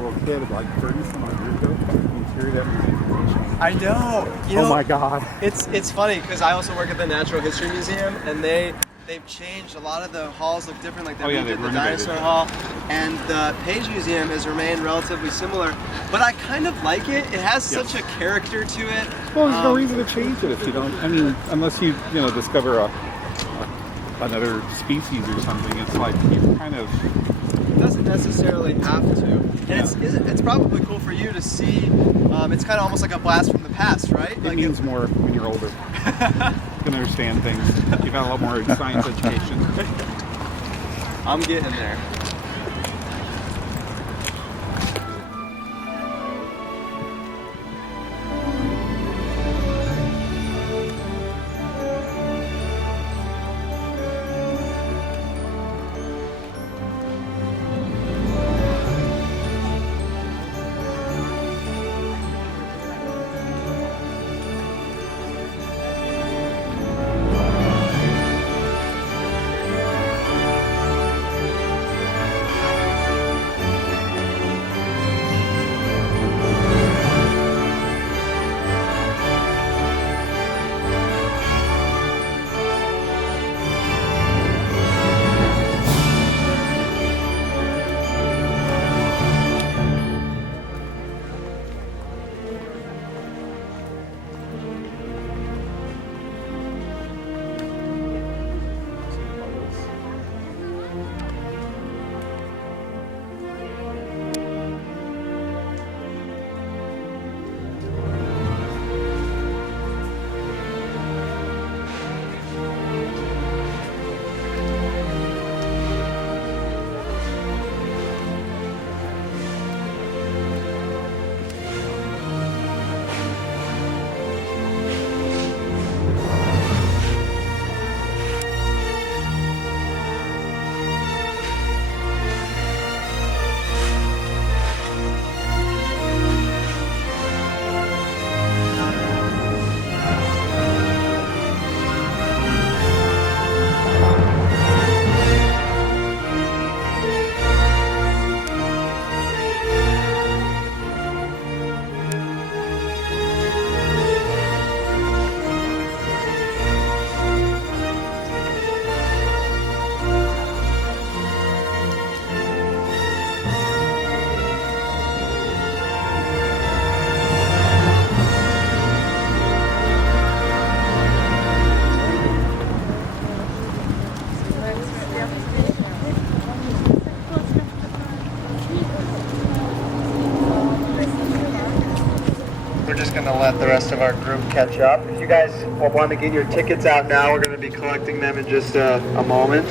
little kid, like 30 some odd years ago, the interior of that museum. I know. Oh my God. It's funny because I also work at the Natural History Museum, and they've changed a lot of the halls look different. Like they redid the dinosaur hall, and the Page Museum has remained relatively similar. But I kind of like it. It has such a character to it. Well, there's no reason to change it if you don't. I mean, unless you discover another species or something. It's like you kind of. It doesn't necessarily have to. And it's probably cool for you to see. It's kind of almost like a blast from the past, right? It means more when you're older. You can understand things. You've got a lot more science education. I'm getting there. We're just going to let the rest of our group catch up. If you guys want to get your tickets out now, we're going to be collecting them in just a moment.